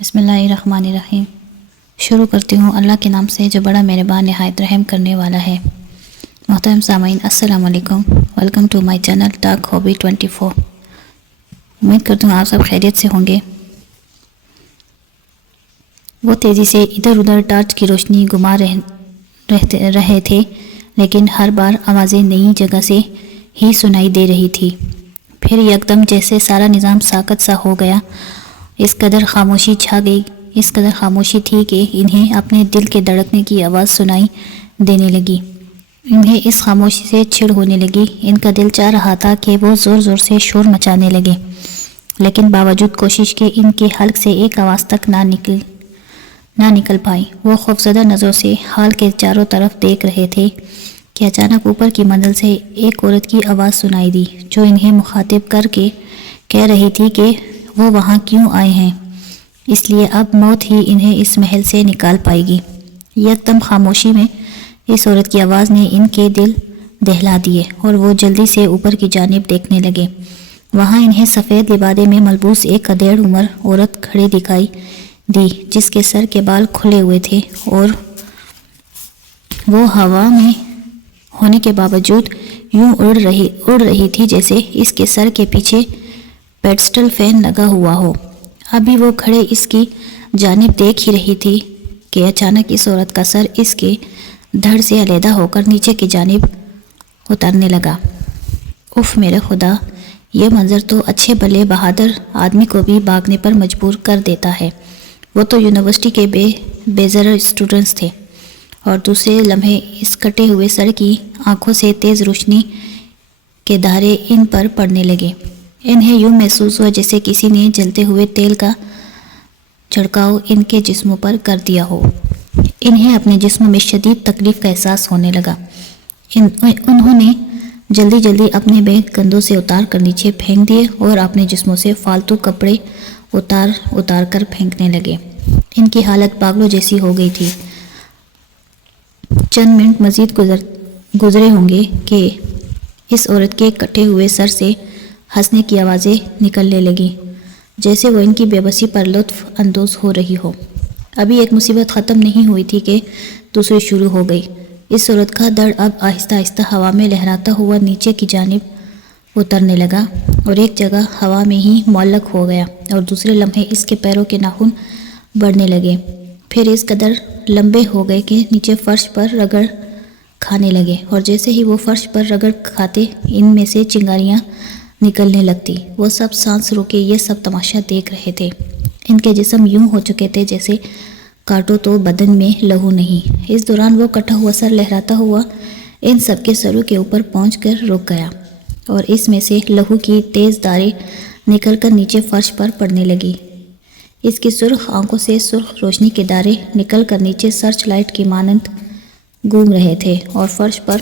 بسم اللہ الرحمن الرحیم۔ شروع کرتی ہوں اللہ کے نام سے جو بڑا مہربان نہایت رحم کرنے والا ہے۔ محترم سامعین السلام علیکم، welcome to my channel talk hobby 24۔ امید کرتی ہوں آپ سب خیریت سے ہوں گے۔ وہ تیزی سے ادھر ادھر ٹارچ کی روشنی گھما رہے تھے، لیکن ہر بار آوازیں نئی جگہ سے ہی سنائی دے رہی تھی۔ پھر یکدم جیسے سارا نظام ساکت سا ہو گیا، اس قدر خاموشی چھا گئی، اس قدر خاموشی تھی کہ انہیں اپنے دل کے دھڑکنے کی آواز سنائی دینے لگی۔ انہیں اس خاموشی سے چڑ ہونے لگی۔ ان کا دل چاہ رہا تھا کہ وہ زور زور سے شور مچانے لگے، لیکن باوجود کوشش کے ان کے حلق سے ایک آواز تک نہ نکل پائی۔ وہ خوفزدہ نظروں سے حال کے چاروں طرف دیکھ رہے تھے کہ اچانک اوپر کی منزل سے ایک عورت کی آواز سنائی دی، جو انہیں مخاطب کر کے کہہ رہی تھی کہ وہ وہاں کیوں آئے ہیں، اس لیے اب موت ہی انہیں اس محل سے نکال پائے گی۔ یکدم خاموشی میں اس عورت کی آواز نے ان کے دل دہلا دیے اور وہ جلدی سے اوپر کی جانب دیکھنے لگے۔ وہاں انہیں سفید لبادے میں ملبوس ایک ادھیڑ عمر عورت کھڑی دکھائی دی، جس کے سر کے بال کھلے ہوئے تھے اور وہ ہوا میں ہونے کے باوجود یوں اڑ رہی تھی جیسے اس کے سر کے پیچھے پیڈسٹل فین لگا ہوا ہو۔ ابھی وہ کھڑے اس کی جانب دیکھ ہی رہی تھی کہ اچانک اس عورت کا سر اس کے دھڑ سے علیحدہ ہو کر نیچے کی جانب اترنے لگا۔ اف میرے خدا، یہ منظر تو اچھے بھلے بہادر آدمی کو بھی بھاگنے پر مجبور کر دیتا ہے۔ وہ تو یونیورسٹی کے بے ضرر اسٹوڈنٹس تھے، اور دوسرے لمحے اس کٹے ہوئے سر کی آنکھوں سے تیز روشنی کے دھارے ان پر پڑنے لگے۔ انہیں یوں محسوس ہوا جیسے کسی نے جلتے ہوئے تیل کا چھڑکاؤ ان کے جسموں پر کر دیا ہو۔ انہیں اپنے جسموں میں شدید تکلیف کا احساس ہونے لگا۔ انہوں نے جلدی اپنے بیگ کندھوں سے اتار کر نیچے پھینک دیے اور اپنے جسموں سے فالتو کپڑے اتار کر پھینکنے لگے۔ ان کی حالت پاگلوں جیسی ہو گئی تھی۔ چند منٹ مزید گزرے ہوں گے کہ اس عورت کے کٹے ہوئے سر سے ہنسنے کی آوازیں نکلنے لگیں، جیسے وہ ان کی بے بسی پر لطف اندوز ہو رہی ہو۔ ابھی ایک مصیبت ختم نہیں ہوئی تھی کہ دوسری شروع ہو گئی۔ اس عورت کا دھڑ اب آہستہ آہستہ ہوا میں لہراتا ہوا نیچے کی جانب اترنے لگا اور ایک جگہ ہوا میں ہی معلق ہو گیا، اور دوسرے لمحے اس کے پیروں کے ناخن بڑھنے لگے، پھر اس قدر لمبے ہو گئے کہ نیچے فرش پر رگڑ کھانے لگے، اور جیسے ہی وہ فرش پر رگڑ کھاتے ان میں سے چنگاریاں نکلنے لگتی۔ وہ سب سانس روکے یہ سب تماشا دیکھ رہے تھے۔ ان کے جسم یوں ہو چکے تھے جیسے کاٹو تو بدن میں لہو نہیں۔ اس دوران وہ کٹا ہوا سر لہراتا ہوا ان سب کے سروں کے اوپر پہنچ کر رک گیا، اور اس میں سے لہو کی تیز دھاریں نکل کر نیچے فرش پر پڑنے لگی۔ اس کی سرخ آنکھوں سے سرخ روشنی کے دھارے نکل کر نیچے سرچ لائٹ کی مانند گھوم رہے تھے، اور فرش پر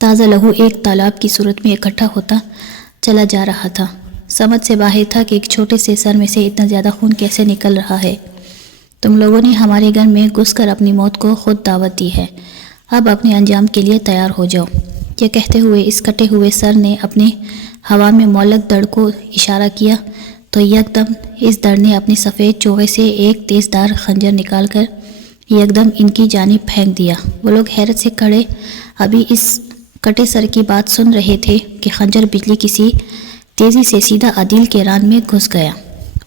تازہ لہو ایک تالاب کی صورت میں اکٹھا ہوتا چلا جا رہا تھا۔ سمجھ سے باہر تھا کہ ایک چھوٹے سے سر میں سے اتنا زیادہ خون کیسے نکل رہا ہے۔ تم لوگوں نے ہمارے گھر میں گھس کر اپنی موت کو خود دعوت دی ہے، اب اپنے انجام کے لیے تیار ہو جاؤ۔ یہ کہتے ہوئے اس کٹے ہوئے سر نے اپنے ہوا میں معلق دھڑ کو اشارہ کیا تو یکدم اس دھڑ نے اپنی سفید چوغے سے ایک تیز دھار خنجر نکال کر یکدم ان کی جانب پھینک دیا۔ وہ لوگ حیرت سے کھڑے ابھی اس کٹے سر کی بات سن رہے تھے کہ خنجر بجلی کسی تیزی سے سیدھا عادل کے ران میں گھس گیا۔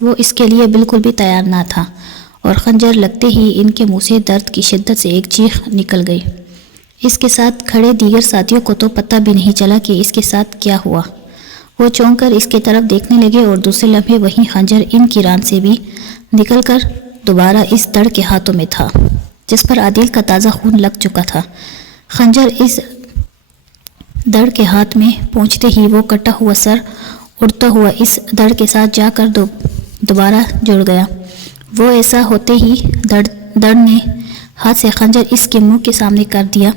وہ اس کے لیے بالکل بھی تیار نہ تھا، اور خنجر لگتے ہی ان کے منہ سے درد کی شدت سے ایک چیخ نکل گئی۔ اس کے ساتھ کھڑے دیگر ساتھیوں کو تو پتہ بھی نہیں چلا کہ اس کے ساتھ کیا ہوا۔ وہ چونک کر اس کی طرف دیکھنے لگے، اور دوسرے لمحے وہی خنجر ان کی ران سے بھی نکل کر دوبارہ اس دھڑ کے ہاتھوں میں تھا جس پر عادل کا تازہ خون لگ چکا تھا۔ خنجر اس دھڑ کے ہاتھ میں پہنچتے ہی وہ کٹا ہوا سر اڑتا ہوا اس دھڑ کے ساتھ جا کر دوبارہ جڑ گیا۔ وہ ایسا ہوتے ہی دھڑ نے ہاتھ سے خنجر اس کے منہ کے سامنے کر دیا،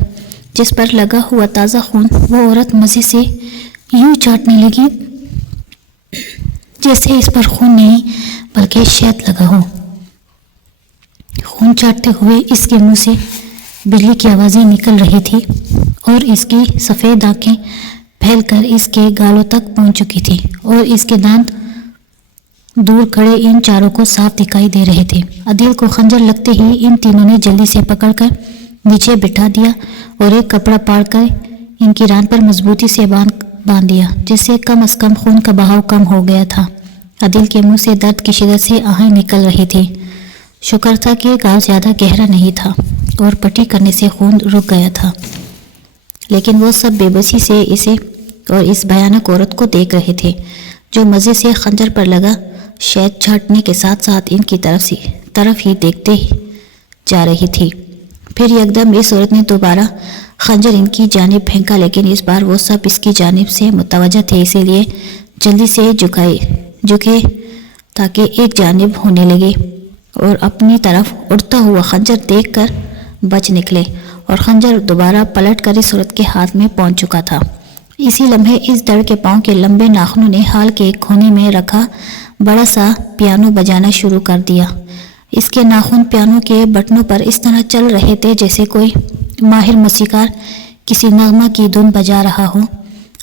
جس پر لگا ہوا تازہ خون وہ عورت مزے سے یوں چاٹنے لگی جیسے اس پر خون نہیں بلکہ شہد لگا ہو۔ خون چاٹتے ہوئے اس کے منہ سے بجلی کی آوازیں نکل رہی تھی، اور اس کی سفید آنکھیں پھیل کر اس کے گالوں تک پہنچ چکی تھی، اور اس کے دانت دور کھڑے ان چاروں کو صاف دکھائی دے رہے تھے۔ عدیل کو خنجر لگتے ہی ان تینوں نے جلدی سے پکڑ کر نیچے بٹھا دیا اور ایک کپڑا پاڑ کر ان کی ران پر مضبوطی سے باندھ دیا، جس سے کم از کم خون کا بہاؤ کم ہو گیا تھا۔ عدیل کے منہ سے درد کی شدت سے آہیں نکل رہی تھی۔ شکر تھا کہ گھاؤ زیادہ گہرا نہیں تھا اور پٹی کرنے سے خون رک گیا تھا، لیکن وہ سب بے بسی سے اسے اور اس بھیانک عورت کو دیکھ رہے تھے جو مزے سے خنجر پر لگا شہد چھانٹنے کے ساتھ ساتھ ان کی طرف ہی دیکھتے جا رہی تھی۔ پھر یکدم اس عورت نے دوبارہ خنجر ان کی جانب پھینکا، لیکن اس بار وہ سب اس کی جانب سے متوجہ تھے، اسی لیے جلدی سے جھکے تاکہ ایک جانب ہونے لگے اور اپنی طرف اڑتا ہوا خنجر دیکھ کر بچ نکلے، اور خنجر دوبارہ پلٹ کر اس عورت کے ہاتھ میں پہنچ چکا تھا۔ اسی لمحے اس دڑ کے پاؤں کے لمبے ناخنوں نے ہال کے ایک کونے میں رکھا بڑا سا پیانو بجانا شروع کر دیا۔ اس کے ناخن پیانو کے بٹنوں پر اس طرح چل رہے تھے جیسے کوئی ماہر موسیقار کسی نغمہ کی دھن بجا رہا ہو۔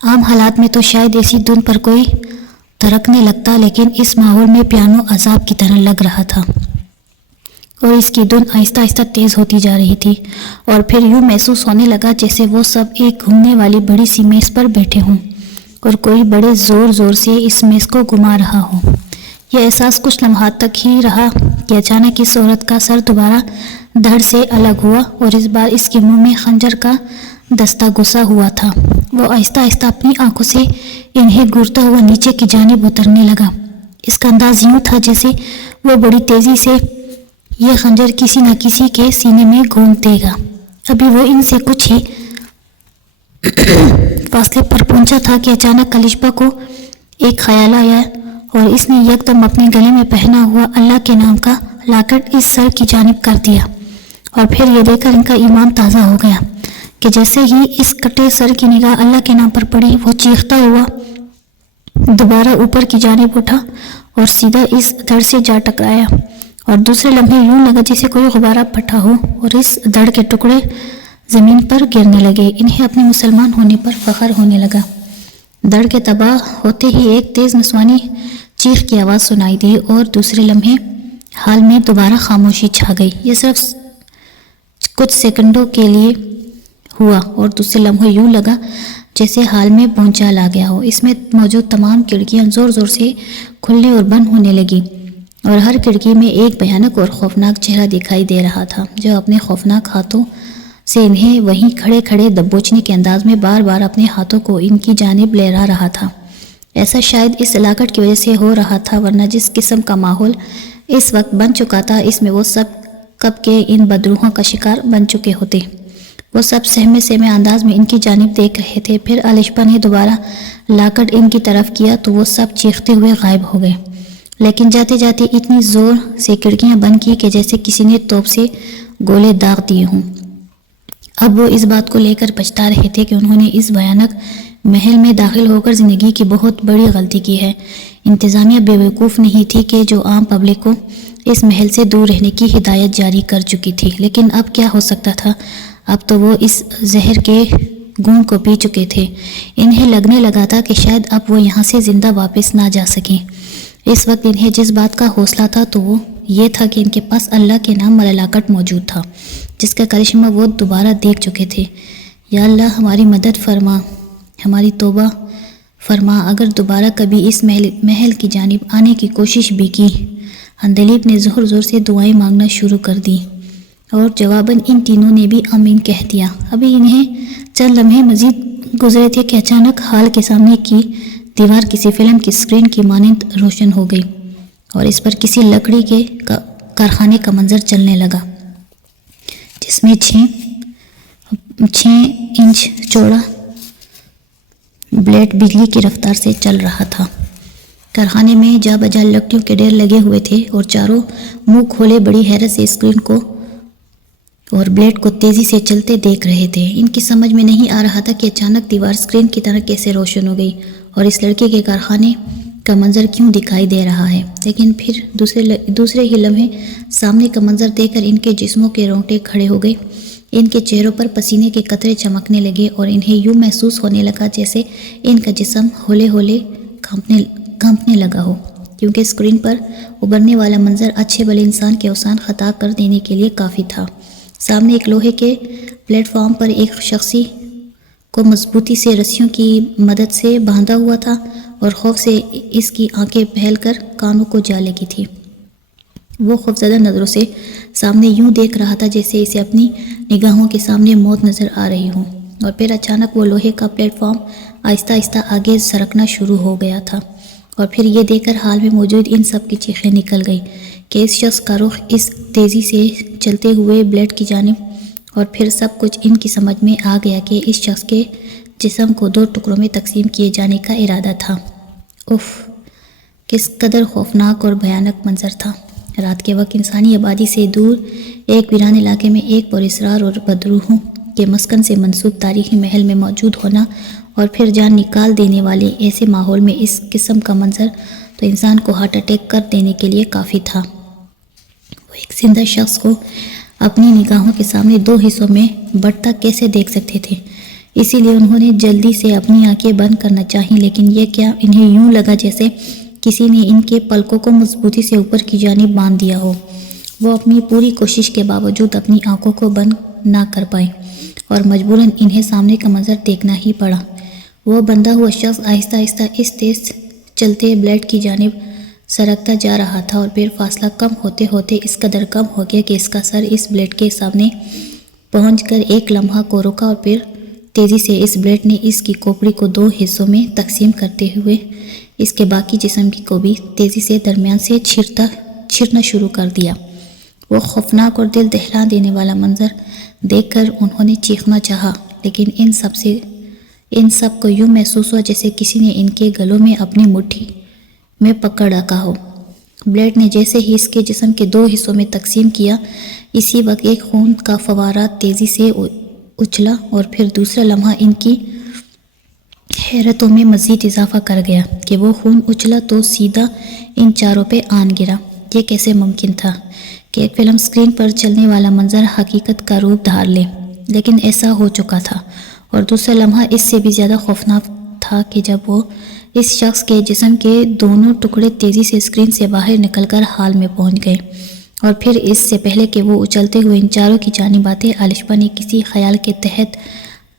عام حالات میں تو شاید ایسی دھن پر کوئی تھرکنے لگتا، لیکن اس ماحول میں پیانو عذاب کی طرح لگ رہا تھا، اور اس کی دھن آہستہ آہستہ تیز ہوتی جا رہی تھی، اور پھر یوں محسوس ہونے لگا جیسے وہ سب ایک گھومنے والی بڑی سی میز پر بیٹھے ہوں اور کوئی بڑے زور سے اس میز کو گھما رہا ہو۔ یہ احساس کچھ لمحات تک ہی رہا کہ اچانک اس عورت کا سر دوبارہ دھڑ سے الگ ہوا، اور اس بار اس کے منہ میں خنجر کا دستہ گھسا ہوا تھا۔ وہ آہستہ آہستہ اپنی آنکھوں سے انہیں گھورتا ہوا نیچے کی جانب اترنے لگا۔ اس کا انداز یوں تھا جیسے وہ بڑی تیزی سے یہ خنجر کسی نہ کسی کے سینے میں گھونپ دے گا۔ ابھی وہ ان سے کچھ ہی فاصلے پر پہنچا تھا کہ اچانک کلشبہ کو ایک خیال آیا، اور اس نے یکدم اپنے گلے میں پہنا ہوا اللہ کے نام کا لاکٹ اس سر کی جانب کر دیا، اور پھر یہ دیکھ کر ان کا ایمان تازہ ہو گیا کہ جیسے ہی اس کٹے سر کی نگاہ اللہ کے نام پر پڑی، وہ چیختا ہوا دوبارہ اوپر کی جانب اٹھا اور سیدھا اس دھڑ سے جا ٹکرایا، اور دوسرے لمحے یوں لگا جیسے کوئی غبارہ پھٹا ہو اور اس دھڑ کے ٹکڑے زمین پر گرنے لگے۔ انہیں اپنے مسلمان ہونے پر فخر ہونے لگا۔ دھڑ کے تباہ ہوتے ہی ایک تیز نسوانی چیخ کی آواز سنائی دی، اور دوسرے لمحے حال میں دوبارہ خاموشی چھا گئی۔ یہ صرف کچھ سیکنڈوں کے لیے ہوا، اور دوسرے لمحے یوں لگا جیسے حال میں بھونچال آ گیا ہو۔ اس میں موجود تمام کھڑکیاں زور سے کھلنے اور بند ہونے لگی، اور ہر کھڑکی میں ایک بھیانک اور خوفناک چہرہ دکھائی دے رہا تھا جو اپنے خوفناک ہاتھوں سے انہیں وہیں کھڑے کھڑے دبوچنے کے انداز میں بار بار اپنے ہاتھوں کو ان کی جانب لہرا رہا تھا۔ ایسا شاید اس لاکٹ کی وجہ سے ہو رہا تھا، ورنہ جس قسم کا ماحول اس وقت بن چکا تھا، اس میں وہ سب کب کے ان بدروحوں کا شکار بن چکے ہوتے۔ وہ سب سہمے انداز میں ان کی جانب دیکھ رہے تھے۔ پھر الشبہ نے دوبارہ لاکٹ ان کی طرف کیا تو وہ سب چیختے ہوئے غائب ہو گئے، لیکن جاتے جاتے اتنی زور سے کھڑکیاں بند کی کہ جیسے کسی نے توپ سے گولے داغ دیے ہوں۔ اب وہ اس بات کو لے کر پچھتا رہے تھے کہ انہوں نے اس بھیانک محل میں داخل ہو کر زندگی کی بہت بڑی غلطی کی ہے۔ انتظامیہ بے وقوف نہیں تھی کہ جو عام پبلک کو اس محل سے دور رہنے کی ہدایت جاری کر چکی تھی، لیکن اب کیا ہو سکتا تھا؟ اب تو وہ اس زہر کے گھونٹ کو پی چکے تھے۔ انہیں لگنے لگا تھا کہ شاید اب وہ یہاں سے زندہ واپس نہ جا سکیں۔ اس وقت انہیں جس بات کا حوصلہ تھا تو وہ یہ تھا کہ ان کے پاس اللہ کے نام والا لاکٹ موجود تھا، جس کا کرشمہ وہ دوبارہ دیکھ چکے تھے۔ یا اللہ ہماری مدد فرما، ہماری توبہ فرما، اگر دوبارہ کبھی اس محل کی جانب آنے کی کوشش بھی کی۔ عندلیب نے زور سے دعائیں مانگنا شروع کر دی، اور جواباً ان تینوں نے بھی آمین کہہ دیا۔ ابھی انہیں چند لمحے مزید گزرے تھے کہ اچانک ہال کے سامنے کی دیوار کسی فلم کی اسکرین کی مانند روشن ہو گئی، اور اس پر کسی لکڑی کے کارخانے کا منظر چلنے لگا، جس میں 6 انچ چوڑا بلیڈ بجلی کی رفتار سے چل رہا تھا۔ کارخانے میں جا بجا لکڑیوں کے ڈھیر لگے ہوئے تھے، اور چاروں منہ کھولے بڑی حیرت سے اسکرین کو اور بلیڈ کو تیزی سے چلتے دیکھ رہے تھے۔ ان کی سمجھ میں نہیں آ رہا تھا کہ اچانک دیوار اسکرین کی طرح کیسے روشن ہو گئی، اور اس لڑکے کے کارخانے کا منظر کیوں دکھائی دے رہا ہے۔ لیکن پھر دوسرے ہی لمحے سامنے کا منظر دیکھ کر ان کے جسموں کے رونگٹے کھڑے ہو گئے، ان کے چہروں پر پسینے کے قطرے چمکنے لگے، اور انہیں یوں محسوس ہونے لگا جیسے ان کا جسم ہولے ہولے کانپنے لگا ہو۔ کیونکہ اسکرین پر ابھرنے والا منظر اچھے بھلے انسان کے اوسان خطا کر دینے کے لیے کافی تھا۔ سامنے ایک لوہے کے پلیٹ فارم پر ایک شخصی کو مضبوطی سے رسیوں کی مدد سے باندھا ہوا تھا اور خوف سے اس کی آنکھیں پھیل کر کانوں کو جا لگی تھی۔ وہ خوفزدہ نظروں سے سامنے یوں دیکھ رہا تھا جیسے اسے اپنی نگاہوں کے سامنے موت نظر آ رہی ہو، اور پھر اچانک وہ لوہے کا پلیٹ فارم آہستہ آہستہ آگے سرکنا شروع ہو گیا تھا، اور پھر یہ دیکھ کر حال میں موجود ان سب کی چیخیں نکل گئیں کہ اس شخص کا رخ اس تیزی سے چلتے ہوئے بلیڈ کی جانب، اور پھر سب کچھ ان کی سمجھ میں آ گیا کہ اس شخص کے جسم کو 2 ٹکڑوں میں تقسیم کیے جانے کا ارادہ تھا۔ اف، کس قدر خوفناک اور بھیانک منظر تھا۔ رات کے وقت انسانی آبادی سے دور ایک ویران علاقے میں ایک پراسرار اور بدروحوں کے مسکن سے منسوب تاریخی محل میں موجود ہونا، اور پھر جان نکال دینے والے ایسے ماحول میں اس قسم کا منظر تو انسان کو ہارٹ اٹیک کر دینے کے لیے کافی تھا۔ وہ ایک زندہ شخص کو اپنی نگاہوں کے سامنے 2 حصوں میں بٹتا کیسے دیکھ سکتے تھے؟ اسی لیے انہوں نے جلدی سے اپنی آنکھیں بند کرنا چاہیں، لیکن یہ کیا انہیں یوں لگا جیسے کسی نے ان کے پلکوں کو مضبوطی سے اوپر کی جانب باندھ دیا ہو۔ وہ اپنی پوری کوشش کے باوجود اپنی آنکھوں کو بند نہ کر پائے اور مجبوراً انہیں سامنے کا منظر دیکھنا ہی پڑا۔ وہ بندھا ہوا شخص آہستہ آہستہ اس تیز چلتے بلیڈ کی جانب سرکتا جا رہا تھا، اور پھر فاصلہ کم ہوتے ہوتے اس قدر کم ہو گیا کہ اس کا سر اس بلیڈ کے سامنے پہنچ کر ایک لمحہ کو رکا، اور پھر تیزی سے اس بلیڈ نے اس کی کھوپڑی کو 2 حصوں میں تقسیم کرتے ہوئے اس کے باقی جسم کو بھی تیزی سے درمیان سے چھیرنا شروع کر دیا۔ وہ خوفناک اور دل دہلا دینے والا منظر دیکھ کر انہوں نے چیخنا چاہا، لیکن ان سب کو یوں محسوس ہوا جیسے کسی نے ان کے گلوں میں اپنی مٹھی میں پکڑ رکھا ہو۔ بلیڈ نے جیسے ہی اس کے جسم کے 2 حصوں میں تقسیم کیا، اسی وقت ایک خون کا فوارہ تیزی سے اچھلا، اور پھر دوسرا لمحہ ان کی حیرتوں میں مزید اضافہ کر گیا کہ وہ خون اچھلا تو سیدھا ان چاروں پہ آن گرا۔ یہ کیسے ممکن تھا کہ ایک فلم سکرین پر چلنے والا منظر حقیقت کا روپ دھار لے؟ لیکن ایسا ہو چکا تھا، اور دوسرا لمحہ اس سے بھی زیادہ خوفناک تھا کہ جب وہ اس شخص کے جسم کے دونوں ٹکڑے تیزی سے اسکرین سے باہر نکل کر حال میں پہنچ گئے، اور پھر اس سے پہلے کہ وہ اچھلتے ہوئے ان چاروں کی جانب آتے، الشپا نے کسی خیال کے تحت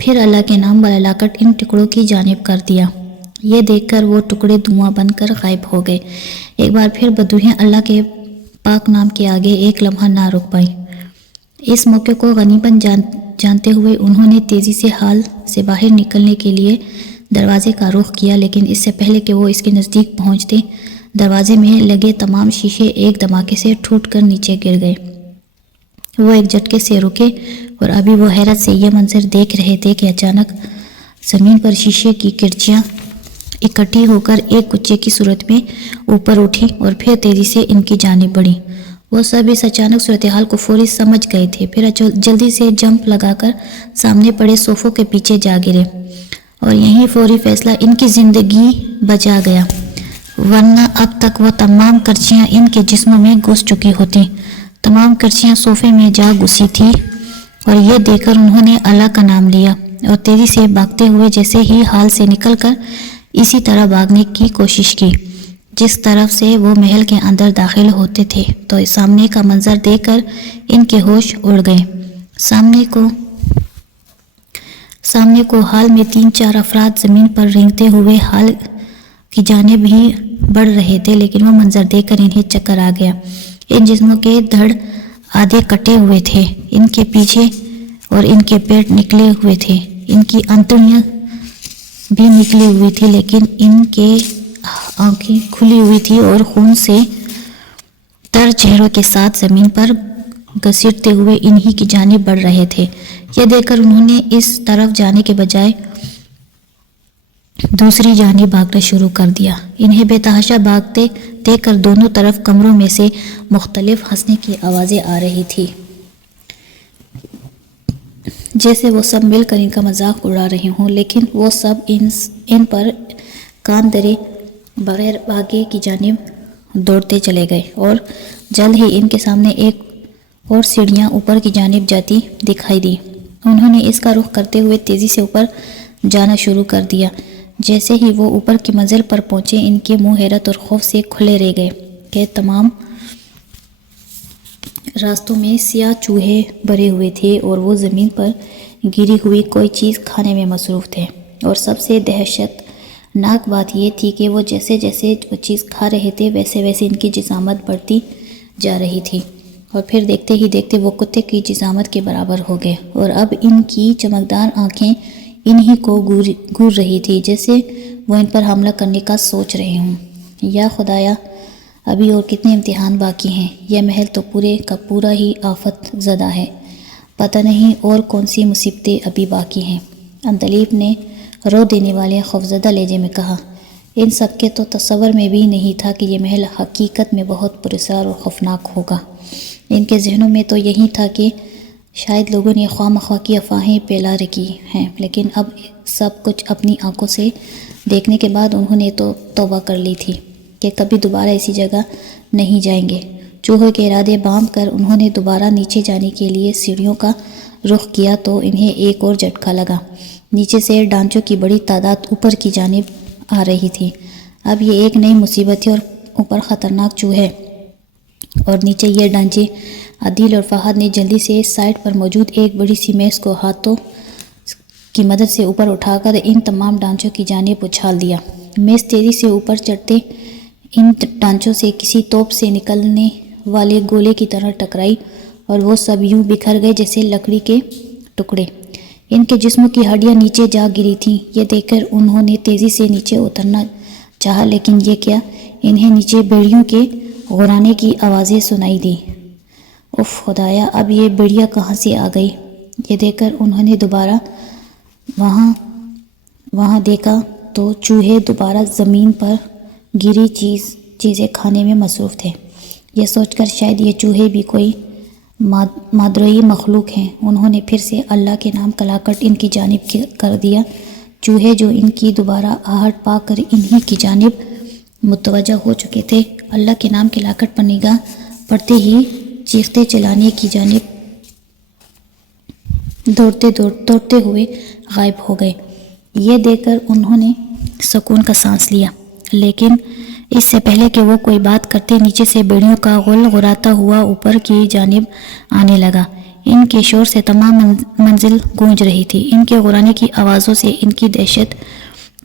پھر اللہ کے نام والا لاکٹ ان ٹکڑوں کی جانب کر دیا۔ یہ دیکھ کر وہ ٹکڑے دھواں بن کر غائب ہو گئے۔ ایک بار پھر بدوحیاں اللہ کے پاک نام کے آگے ایک لمحہ نہ رک پائیں۔ اس موقع کو غنیمت جانتے ہوئے انہوں نے تیزی سے حال سے باہر نکلنے کے لیے دروازے کا رخ کیا، لیکن اس سے پہلے کہ وہ اس کے نزدیک پہنچتے، دروازے میں لگے تمام شیشے ایک دھماکے سے ٹوٹ کر نیچے گر گئے۔ وہ ایک جھٹکے سے رکے، اور ابھی وہ حیرت سے یہ منظر دیکھ رہے تھے کہ اچانک زمین پر شیشے کی کرچیاں اکٹھی ہو کر ایک کچے کی صورت میں اوپر اٹھی اور پھر تیزی سے ان کی جانب بڑھی۔ وہ سب اس اچانک صورتحال کو فوری سمجھ گئے تھے، پھر جلدی سے جمپ لگا کر سامنے پڑے صوفوں کے پیچھے جا گرے، اور یہی فوری فیصلہ ان کی زندگی بچا گیا، ورنہ اب تک وہ تمام کرچیاں ان کے جسموں میں گھس چکی ہوتی۔ تمام کرچیاں صوفے میں جا گھسی تھی، اور یہ دیکھ کر انہوں نے اللہ کا نام لیا اور تیزی سے بھاگتے ہوئے جیسے ہی حال سے نکل کر اسی طرح بھاگنے کی کوشش کی جس طرف سے وہ محل کے اندر داخل ہوتے تھے، تو سامنے کا منظر دیکھ کر ان کے ہوش اڑ گئے۔ سامنے کو حال میں 3-4 افراد زمین پر رینگتے ہوئے حال کی جانب ہی بڑھ رہے تھے، لیکن وہ منظر دیکھ کر انہیں چکر آ گیا۔ ان جسموں کے دھڑ آدھے کٹے ہوئے تھے، ان کے پیچھے اور ان کے پیٹ نکلے ہوئے تھے، ان کی انتڑیاں بھی نکلی ہوئی تھی، لیکن ان کے آنکھیں کھلی ہوئی تھی اور خون سے تر چہروں کے ساتھ زمین پر گھسیٹتے ہوئے انہی کی جانب بڑھ رہے تھے۔ یہ دیکھ کر انہوں نے اس طرف جانے کے بجائے دوسری جانب بھاگنا شروع کر دیا۔ انہیں بے تحاشا بھاگتے دیکھ کر دونوں طرف کمروں میں سے مختلف ہنسنے کی آوازیں آ رہی تھی، جیسے وہ سب مل کر ان کا مذاق اڑا رہے ہوں، لیکن وہ سب ان پر کان دھرے بغیر آگے کی جانب دوڑتے چلے گئے، اور جلد ہی ان کے سامنے ایک اور سیڑھیاں اوپر کی جانب جاتی دکھائی دی۔ انہوں نے اس کا رخ کرتے ہوئے تیزی سے اوپر جانا شروع کر دیا۔ جیسے ہی وہ اوپر کی منزل پر پہنچے ان کے منہ حیرت اور خوف سے کھلے رہ گئے کہ تمام راستوں میں سیاہ چوہے بھرے ہوئے تھے اور وہ زمین پر گری ہوئی کوئی چیز کھانے میں مصروف تھے۔ اور سب سے دہشت ناک بات یہ تھی کہ وہ جیسے جیسے وہ چیز کھا رہے تھے ویسے ویسے ان کی جسامت بڑھتی جا رہی تھی، اور پھر دیکھتے ہی دیکھتے وہ کتے کی جسامت کے برابر ہو گئے، اور اب ان کی چمکدار آنکھیں انہی کو گور رہی تھی جیسے وہ ان پر حملہ کرنے کا سوچ رہے ہوں۔ یا خدایا، ابھی اور کتنے امتحان باقی ہیں، یہ محل تو پورے کا پورا ہی آفت زدہ ہے، پتہ نہیں اور کون سی مصیبتیں ابھی باقی ہیں۔ عندلیب نے رو دینے والے خوفزدہ لہجے میں کہا، ان سب کے تو تصور میں بھی نہیں تھا کہ یہ محل حقیقت میں بہت پراسرار اور خوفناک ہوگا۔ ان کے ذہنوں میں تو یہی تھا کہ شاید لوگوں نے خواہ مخواہ کی افواہیں پھیلا رکھی ہیں، لیکن اب سب کچھ اپنی آنکھوں سے دیکھنے کے بعد انہوں نے تو توبہ کر لی تھی کہ کبھی دوبارہ ایسی جگہ نہیں جائیں گے۔ چوہوں کے ارادے باندھ کر انہوں نے دوبارہ نیچے جانے کے لیے سیڑھیوں کا رخ کیا تو انہیں ایک اور جھٹکا لگا۔ نیچے سے ڈانچوں کی بڑی تعداد اوپر کی جانب آ رہی تھی۔ اب یہ ایک نئی مصیبت تھی، اور اوپر خطرناک چوہے اور نیچے یہ ڈانچے۔ عدیل اور فہد نے جلدی سے سائڈ پر موجود ایک بڑی سی میز کو ہاتھوں کی مدد سے اوپر اٹھا کر ان تمام ڈانچوں کی جانب اچھال دیا۔ میز تیزی سے اوپر چڑھتے ان ڈانچوں سے کسی توپ سے نکلنے والے گولے کی طرح ٹکرائی، اور وہ سب یوں بکھر گئے جیسے لکڑی کے ٹکڑے۔ ان کے جسم کی ہڈیاں نیچے جا گری تھیں۔ یہ دیکھ کر انہوں نے تیزی سے نیچے اترنا چاہا، لیکن یہ کیا، انہیں نیچے بیڑیوں کے غرانے کی آوازیں سنائی دیں۔ اف خدایا، اب یہ بیڑیاں کہاں سے آ گئی؟ یہ دیکھ کر انہوں نے دوبارہ وہاں دیکھا تو چوہے دوبارہ زمین پر گری چیزیں کھانے میں مصروف تھے۔ یہ سوچ کر شاید یہ چوہے بھی کوئی مادروئی مخلوق ہیں، انہوں نے پھر سے اللہ کے نام کلاکٹ ان کی جانب کر دیا۔ چوہے جو ان کی دوبارہ آہٹ پا کر انہی کی جانب متوجہ ہو چکے تھے، اللہ کے نام کلاکٹ پر نگاہ پڑتے ہی چیختے چلانے کی جانب دوڑتے ہوئے غائب ہو گئے۔ یہ دیکھ کر انہوں نے سکون کا سانس لیا، لیکن اس سے پہلے کہ وہ کوئی بات کرتے نیچے سے بیڑیوں کا غل غراتا ہوا اوپر کی جانب آنے لگا۔ ان کے شور سے تمام منزل گونج رہی تھی۔ ان کے غرانے کی آوازوں سے ان کی دہشت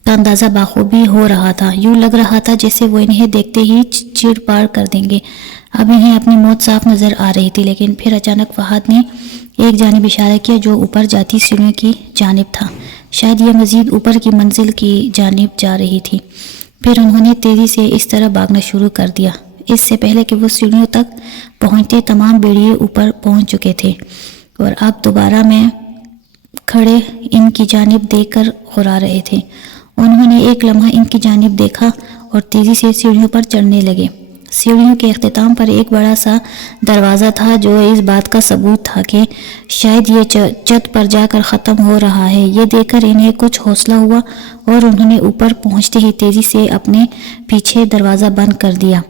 کا اندازہ بخوبی ہو رہا تھا۔ یوں لگ رہا تھا جیسے وہ انہیں دیکھتے ہی چیڑ پاڑ کر دیں گے۔ اب انہیں اپنی موت صاف نظر آ رہی تھی، لیکن پھر اچانک فہد نے ایک جانب اشارہ کیا جو اوپر جاتی سیڑھیوں کی جانب تھا، شاید یہ مزید اوپر کی منزل کی جانب جا رہی تھی۔ پھر انہوں نے تیزی سے اس طرح بھاگنا شروع کر دیا۔ اس سے پہلے کہ وہ سیڑھیوں تک پہنچتے تمام بیڑیے اوپر پہنچ چکے تھے، اور اب دوبارہ میں کھڑے ان کی جانب دیکھ کر غرا رہے تھے۔ انہوں نے ایک لمحہ ان کی جانب دیکھا اور تیزی سے سیڑھیوں پر چڑھنے لگے۔ سیڑھیوں کے اختتام پر ایک بڑا سا دروازہ تھا جو اس بات کا ثبوت تھا کہ شاید یہ چھت پر جا کر ختم ہو رہا ہے۔ یہ دیکھ کر انہیں کچھ حوصلہ ہوا اور انہوں نے اوپر پہنچتے ہی تیزی سے اپنے پیچھے دروازہ بند کر دیا،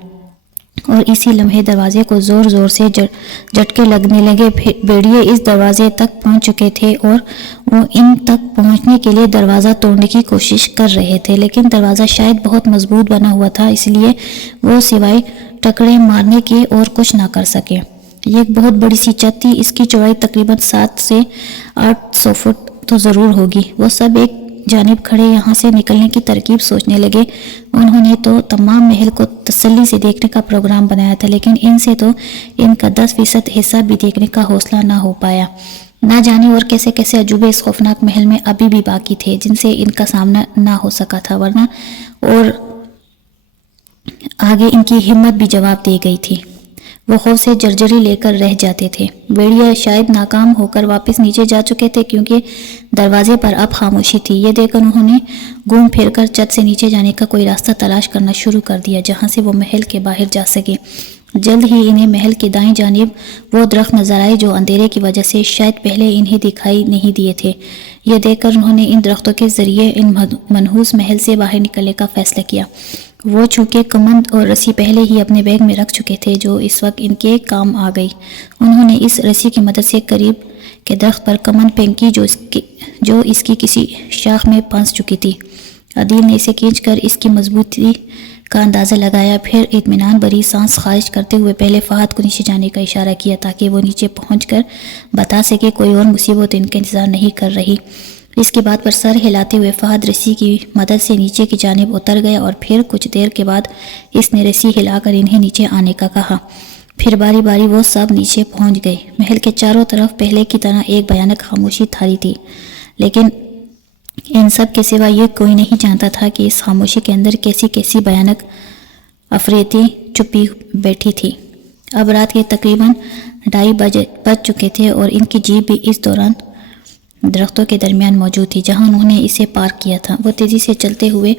اور اسی لمحے دروازے کو زور زور سے جھٹکے لگنے لگے۔ بیڑیے اس دروازے تک پہنچ چکے تھے اور وہ ان تک پہنچنے کے لیے دروازہ توڑنے کی کوشش کر رہے تھے، لیکن دروازہ شاید بہت مضبوط بنا ہوا تھا، اس لیے وہ سوائے ٹکڑے مارنے کے اور کچھ نہ کر سکے۔ یہ ایک بہت بڑی سی چھت تھی، اس کی چوڑائی تقریباً 7 سے 800 فٹ تو ضرور ہوگی۔ وہ سب ایک جانب کھڑے یہاں سے نکلنے کی ترکیب سوچنے لگے۔ انہوں نے تو تمام محل کو تسلی سے دیکھنے کا پروگرام بنایا تھا، لیکن ان سے تو ان کا 10% حصہ بھی دیکھنے کا حوصلہ نہ ہو پایا۔ نہ جانے اور کیسے کیسے عجوبے اس خوفناک محل میں ابھی بھی باقی تھے جن سے ان کا سامنا نہ ہو سکا تھا، ورنہ اور آگے ان کی ہمت بھی جواب دے گئی تھی۔ وہ خوف سے جرجری لے کر رہ جاتے تھے۔ بیڑیا شاید ناکام ہو کر واپس نیچے جا چکے تھے کیونکہ دروازے پر اب خاموشی تھی۔ یہ دیکھ کر انہوں نے گھوم پھر کر چھت سے نیچے جانے کا کوئی راستہ تلاش کرنا شروع کر دیا جہاں سے وہ محل کے باہر جا سکے۔ جلد ہی انہیں محل کی دائیں جانب وہ درخت نظر آئے جو اندھیرے کی وجہ سے شاید پہلے انہیں دکھائی نہیں دیے تھے۔ یہ دیکھ کر انہوں نے ان درختوں کے ذریعے ان منحوس محل سے باہر نکلنے کا فیصلہ کیا۔ وہ چونکہ کمند اور رسی پہلے ہی اپنے بیگ میں رکھ چکے تھے جو اس وقت ان کے کام آ گئی۔ انہوں نے اس رسی کی مدد سے قریب کے درخت پر کمند پھینکی جو اس کی کسی شاخ میں پھنس چکی تھی۔ عدیل نے اسے کھینچ کر اس کی مضبوطی کا اندازہ لگایا، پھر اطمینان بھری سانس خارج کرتے ہوئے پہلے فہد کو نیچے جانے کا اشارہ کیا تاکہ وہ نیچے پہنچ کر بتا سکے کوئی اور مصیبت ان کا انتظار نہیں کر رہی۔ اس کے بعد پر سر ہلاتے ہوئے فہد رسی کی مدد سے نیچے کی جانب اتر گیا اور پھر کچھ دیر کے بعد اس نے رسی ہلا کر انہیں نیچے آنے کا کہا۔ پھر باری باری وہ سب نیچے پہنچ گئے۔ محل کے چاروں طرف پہلے کی طرح ایک بھیانک خاموشی تھاری تھی، لیکن ان سب کے سوا یہ کوئی نہیں جانتا تھا کہ اس خاموشی کے اندر کیسی کیسی بھیانک افریتی چپی بیٹھی تھی۔ اب رات کے تقریباً 2:30 بج چکے تھے اور ان کی جیپ بھی اس دوران درختوں کے درمیان موجود تھی جہاں انہوں نے اسے پارک کیا تھا۔ وہ تیزی سے چلتے ہوئے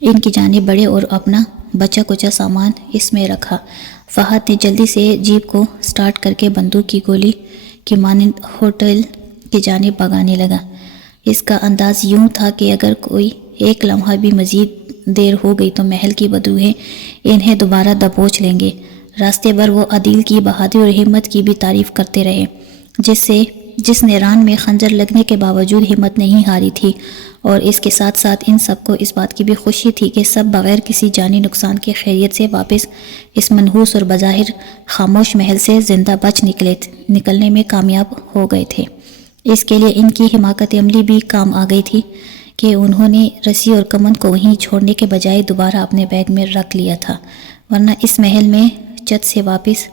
ان کی جانب بڑھے اور اپنا بچا کچا سامان اس میں رکھا۔ فہد نے جلدی سے جیپ کو سٹارٹ کر کے بندوق کی گولی کی مانند ہوٹل کی جانب بھگانے لگا۔ اس کا انداز یوں تھا کہ اگر کوئی ایک لمحہ بھی مزید دیر ہو گئی تو محل کی بدبوئیں انہیں دوبارہ دبوچ لیں گے۔ راستے بھر وہ عدیل کی بہادری اور ہمت کی بھی تعریف کرتے رہے، جس نے ران میں خنجر لگنے کے باوجود ہمت نہیں ہاری تھی، اور اس کے ساتھ ساتھ ان سب کو اس بات کی بھی خوشی تھی کہ سب بغیر کسی جانی نقصان کے خیریت سے واپس اس منحوس اور بظاہر خاموش محل سے زندہ بچ نکلنے میں کامیاب ہو گئے تھے۔ اس کے لیے ان کی حماقت عملی بھی کام آ گئی تھی کہ انہوں نے رسی اور کمند کو وہیں چھوڑنے کے بجائے دوبارہ اپنے بیگ میں رکھ لیا تھا، ورنہ اس محل میں چھت سے واپس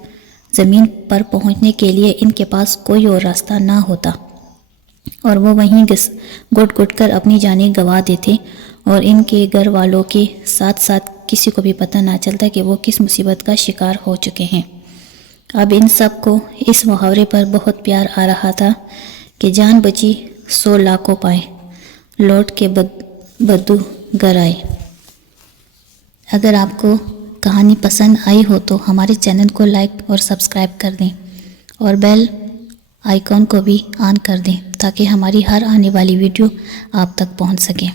زمین پر پہنچنے کے لیے ان کے پاس کوئی اور راستہ نہ ہوتا، اور وہ وہیں گھٹ گھٹ کر اپنی جانیں گنوا دیتے اور ان کے گھر والوں کے ساتھ ساتھ کسی کو بھی پتہ نہ چلتا کہ وہ کس مصیبت کا شکار ہو چکے ہیں۔ اب ان سب کو اس محاورے پر بہت پیار آ رہا تھا کہ جان بچی 100 لاکھوں پائے، لوٹ کے بدو گر آئے۔ اگر آپ کو کہانی پسند آئی ہو تو ہمارے چینل کو لائک اور سبسکرائب کر دیں اور بیل آئیکن کو بھی آن کر دیں تاکہ ہماری ہر آنے والی ویڈیو آپ تک پہنچ سکے۔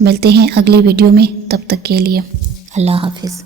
ملتے ہیں اگلی ویڈیو میں، تب تک کے لیے اللہ حافظ۔